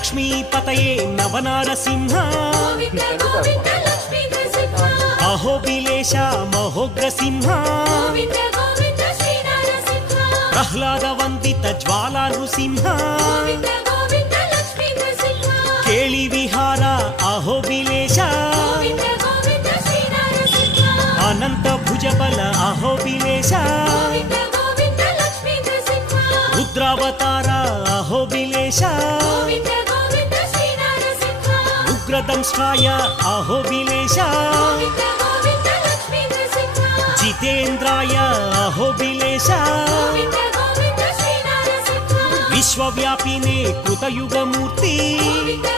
లక్ష్మీపతయే Nava Narasimha Govinda Govinda Lakshmi Narasimha అహోబిలేశ మహోగ్రసింహ Govinda Govinda Shri Narasimha Prahlada వందిత Jwala Nrusimha Govinda Govinda Lakshmi Narasimha కేళి Vihara అహోబిలేశ Govinda Govinda Shri Narasimha Anantha భుజబల అహోబిలేశ Govinda Govinda Lakshmi Narasimha రుద్రావతార అహోబిలేశ Govinda Govinda Shri Narasimha ఉగ్రదంష్ట్రాయ అహోబిలేశ Govinda Govinda Lakshmi Narasimha జితేంద్రాయ అహోబిలేశ Govinda Govinda Shri Narasimha విశ్వవ్యాపినే కృతయుగమూర్తి Govinda